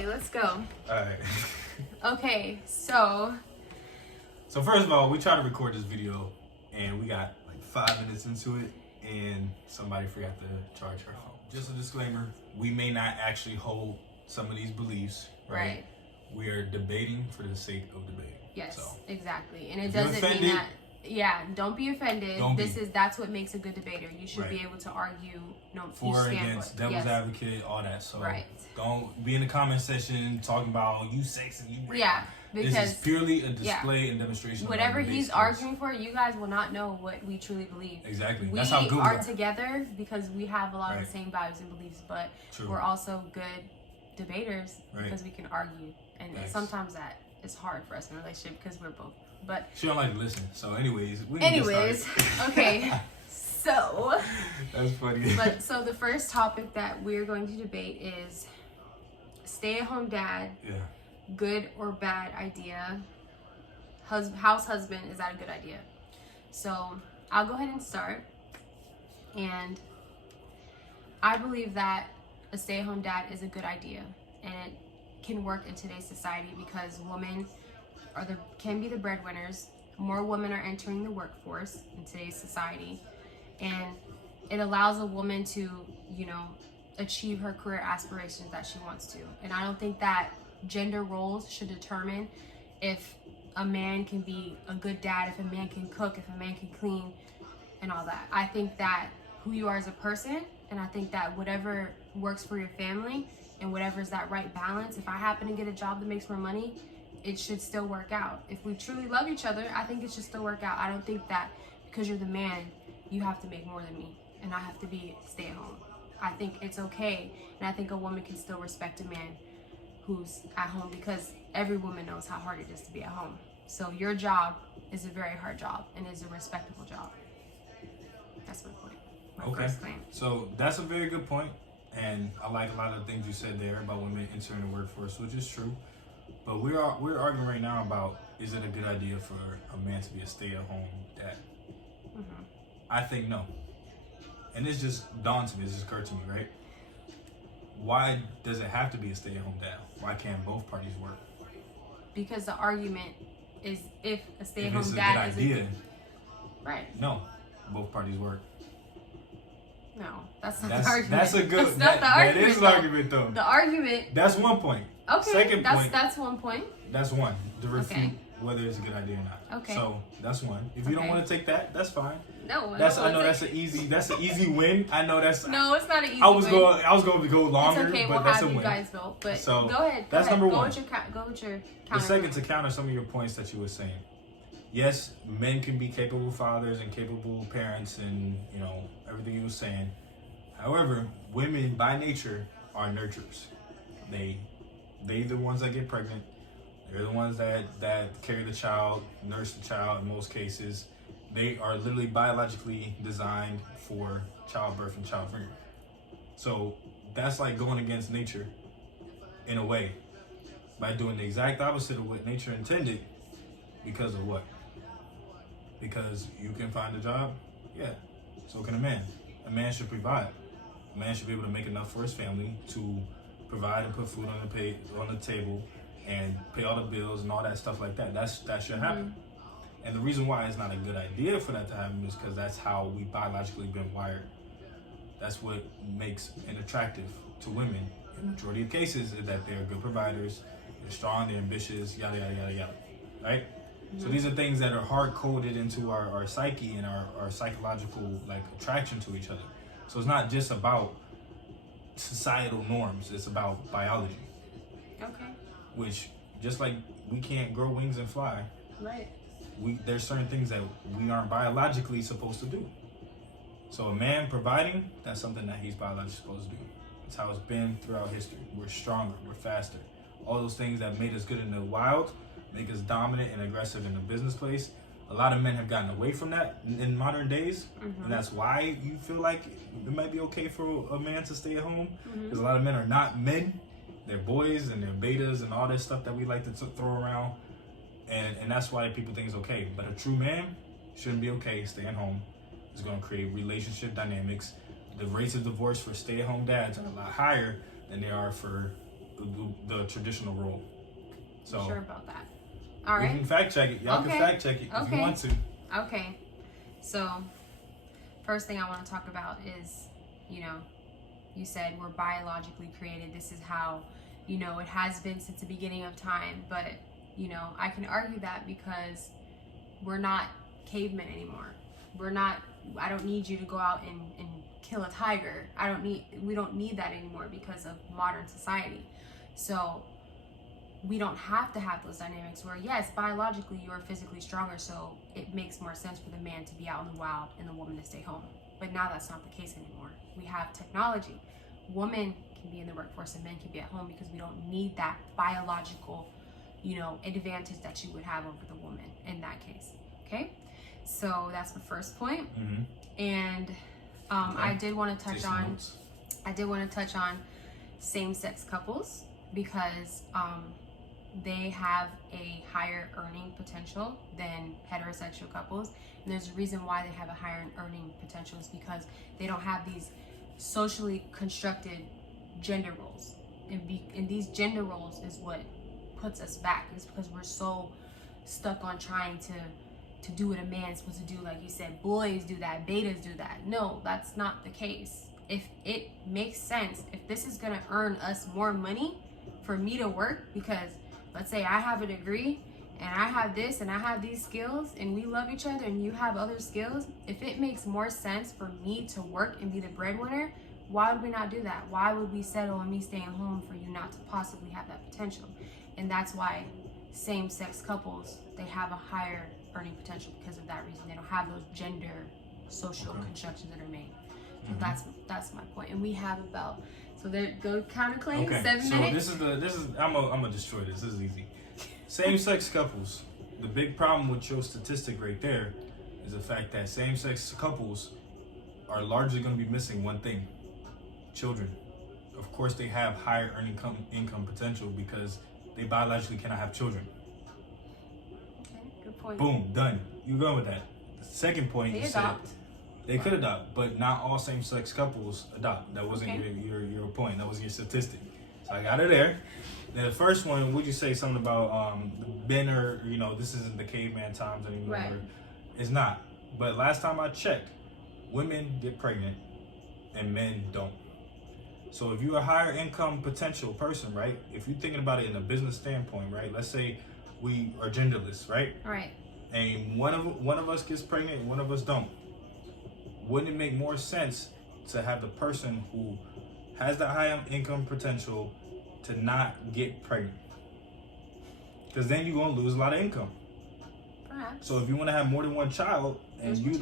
Okay, let's go. All right. Okay, so first of all, we tried to record this video, and we got like 5 minutes into it, and somebody forgot to charge her phone. Just a disclaimer: we may not actually hold some of these beliefs. Right. We are debating for the sake of debating. Yes, so, exactly, and it doesn't mean that. Yeah, don't be offended. That's what makes a good debater. You should be able to argue. For, against, devil's advocate, all that. So don't be in the comment section talking about you sex and you. Yeah, because this is purely a display and demonstration. Whatever he's arguing for, you guys will not know what we truly believe. Exactly. That's how good we are together because we have a lot of the same values and beliefs, but we're also good debaters because we can argue, and sometimes that is hard for us in a relationship because we're both. But she don't like to listen. So, anyways, okay. So that's funny. But so the first topic that we're going to debate is stay-at-home dad. Yeah. Good or bad idea? House husband, is that a good idea? So I'll go ahead and start. And I believe that a stay-at-home dad is a good idea, and it can work in today's society because women can be the breadwinners. More women are entering the workforce in today's society, and it allows a woman to, achieve her career aspirations that she wants to. And I don't think that gender roles should determine if a man can be a good dad, if a man can cook, if a man can clean, and all that. I think that who you are as a person, and I think that whatever works for your family and whatever is that right balance, if I happen to get a job that makes more money, it should still work out. If we truly love each other, I think it should still work out. I don't think that because you're the man, you have to make more than me and I have to be stay at home. I think it's okay, and I think a woman can still respect a man who's at home because every woman knows how hard it is to be at home. So your job is a very hard job and is a respectable job. That's my point. My first claim. So that's a very good point, and I like a lot of the things you said there about women entering the workforce, which is true. But we're arguing right now about, is it a good idea for a man to be a stay-at-home dad? Mm-hmm. I think no. And it's just dawned to me, it's just occurred to me, right? Why does it have to be a stay-at-home dad? Why can't both parties work? Because the argument is if a stay-at-home dad is a good idea, right? No, both parties work. No, that's not the argument. That's a good. That's not the argument. That is an argument, though. The argument. That's one point. Okay. Second point. That's one point. That's one. To refute whether it's a good idea or not. Okay. So that's one. If you don't want to take that, that's fine. No. I know that's an easy win. I know that's. No, it's not an easy win. I was going to go longer, it's okay, but that's a win. You guys vote. But so go ahead. That's number one. Go with your counter. The second, to counter some of your points that you were saying. Yes, men can be capable fathers and capable parents, and everything you were saying. However, women by nature are nurturers. They the ones that get pregnant. They're the ones that carry the child, nurse the child in most cases. They are literally biologically designed for childbirth and child rearing. So that's like going against nature in a way by doing the exact opposite of what nature intended. Because of what? Because you can find a job? Yeah. So can a man. A man should provide. A man should be able to make enough for his family to provide and put food on the table and pay all the bills and all that stuff like that. That should happen. And the reason why it's not a good idea for that to happen is because that's how we biologically been wired. That's what makes it attractive to women in the majority of cases, is that they're good providers, they're strong, they're ambitious, yada yada yada yada. Right? So these are things that are hard coded into our psyche and our psychological attraction to each other. So it's not just about societal norms, it's about biology. Okay. Which, just like we can't grow wings and fly, right? There's certain things that we aren't biologically supposed to do. So a man providing, that's something that he's biologically supposed to do. It's how it's been throughout history. We're stronger, we're faster. All those things that made us good in the wild make us dominant and aggressive in the business place. A lot of men have gotten away from that in modern days, and that's why you feel like it might be okay for a man to stay at home, because a lot of men are not men. They're boys and they're betas and all this stuff that we like to throw around, and that's why people think it's okay. But a true man shouldn't be okay staying home. It's going to create relationship dynamics. The rates of divorce for stay-at-home dads are a lot higher than they are for the traditional role. So I'm sure about that. All we right. can fact check it. Y'all can fact check it if you want to. Okay. So, first thing I want to talk about is, you said we're biologically created. This is how, it has been since the beginning of time. But, I can argue that because we're not cavemen anymore. I don't need you to go out and kill a tiger. We don't need that anymore because of modern society. So, we don't have to have those dynamics where, yes, biologically you are physically stronger, so it makes more sense for the man to be out in the wild and the woman to stay home. But now that's not the case anymore. We have technology. Women can be in the workforce and men can be at home because we don't need that biological, advantage that you would have over the woman in that case. Okay? So that's the first point. Mm-hmm. And I did want to touch on same-sex couples because they have a higher earning potential than heterosexual couples. And there's a reason why they have a higher earning potential is because they don't have these socially constructed gender roles. And these gender roles is what puts us back. It's because we're so stuck on trying to do what a man's supposed to do. Like you said, boys do that, betas do that. No, that's not the case. If it makes sense, if this is gonna earn us more money for me to work, because let's say I have a degree and I have this and I have these skills and we love each other and you have other skills, if it makes more sense for me to work and be the breadwinner, why would we not do that? Why would we settle on me staying home for you not to possibly have that potential? And that's why same-sex couples, they have a higher earning potential because of that reason. They don't have those gender social constructions that are made. So that's my point. And we have about, so there go counterclaim, 7 minutes. So this is I'm gonna destroy this. This is easy. Same-sex couples. The big problem with your statistic right there is the fact that same-sex couples are largely going to be missing one thing: children. Of course, they have higher income potential because they biologically cannot have children. Okay, good point. Boom, done. You go with that. The second point, They you adopt. said they could adopt, but not all same-sex couples adopt. That wasn't your point. That was your statistic. So I got it there. Then the first one, would you say something about men are, this isn't the caveman times anymore? Right. It's not. But last time I checked, women get pregnant and men don't. So if you're a higher income potential person, right? If you're thinking about it in a business standpoint, right? Let's say we are genderless, right? Right. And one of us gets pregnant and one of us don't. Wouldn't it make more sense to have the person who has that high income potential to not get pregnant? Because then you're going to lose a lot of income. Perhaps. So if you want to have more than one child and you're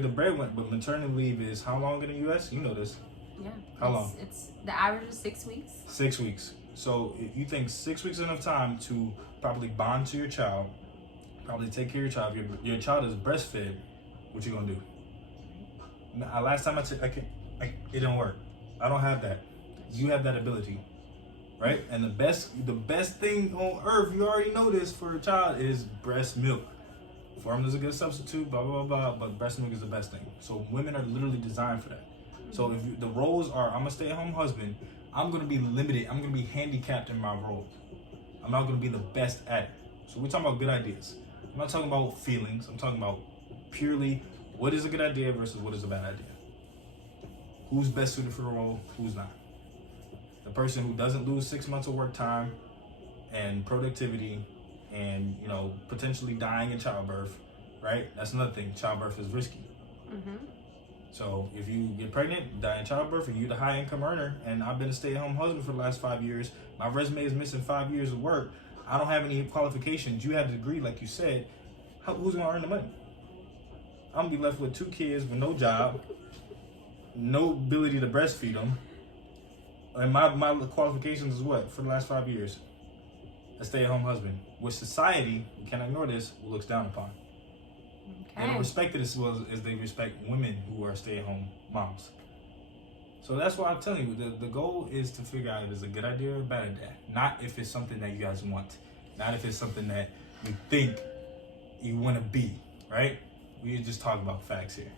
the breadwinner, but maternity leave is how long in the U.S.? You know this. Yeah. How long? It's the average is 6 weeks. 6 weeks. So if you think 6 weeks is enough time to probably bond to your child, probably take care of your child. Your child is breastfed. What you gonna do? Last time it didn't work. I don't have that. You have that ability, right? And the best thing on earth, you already know this, for a child is breast milk. Formula is a good substitute, blah blah blah, but breast milk is the best thing. So women are literally designed for that. So if the roles are, I'm a stay-at-home husband, I'm gonna be limited. I'm gonna be handicapped in my role. I'm not gonna be the best at it. So we're talking about good ideas. I'm not talking about feelings. I'm talking about purely what is a good idea versus what is a bad idea. Who's best suited for the role? Who's not? The person who doesn't lose 6 months of work time and productivity and potentially dying in childbirth, right? That's another thing. Childbirth is risky. So if you get pregnant, die in childbirth, and you're the high income earner, and I've been a stay-at-home husband for the last 5 years, my resume is missing 5 years of work, I don't have any qualifications, you have a degree like you said, who's gonna earn the money? I'm gonna be left with 2 kids with no job, no ability to breastfeed them, and my qualifications is what for the last 5 years? A stay-at-home husband. With society, we can't ignore this, looks down upon. They don't respect it as well as they respect women who are stay-at-home moms. So that's why I'm telling you, the goal is to figure out if it's a good idea or a bad idea. Not if it's something that you guys want. Not if it's something that you think you want to be, right? We just talk about facts here.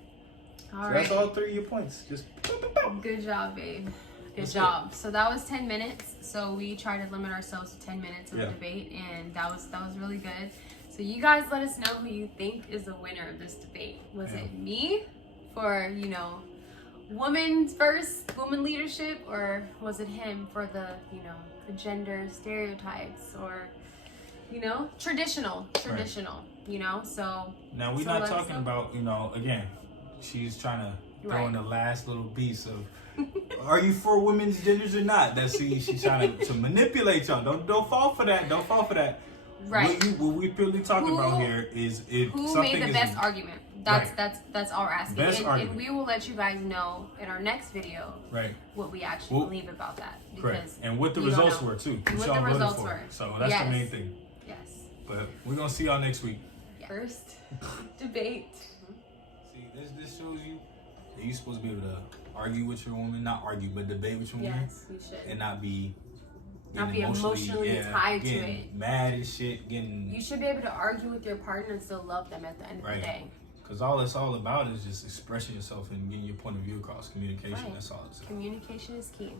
All so right. that's all 3 of your points. Just Good job, babe. Good job. So that was 10 minutes. So we try to limit ourselves to 10 minutes of a debate, and that was really good. So you guys let us know who you think is the winner of this debate. Was it me for, you know, women's first, woman leadership, or was it him for the, you know, the gender stereotypes, or, you know, traditional, you know? So now we're not talking about, you know, again, she's trying to throw in the last little piece of, are you for women's genders or not? That's she's trying to manipulate y'all. Don't fall for that. Don't fall for that. Right. What we really talking about here is if who something made the best argument. That's all we're asking. And we will let you guys know in our next video what we actually believe about that. Because and what the results were too. What the results were. So that's the main thing. Yes. But we're gonna see y'all next week. First debate. See, this shows you that you're supposed to be able to argue with your woman, not argue, but debate with your woman. Yes, you should. And not be emotionally tied to it. Mad as shit. You should be able to argue with your partner and still love them at the end of the day. Because all it's all about is just expressing yourself and getting your point of view across. Communication. That's all it's about. Communication is key.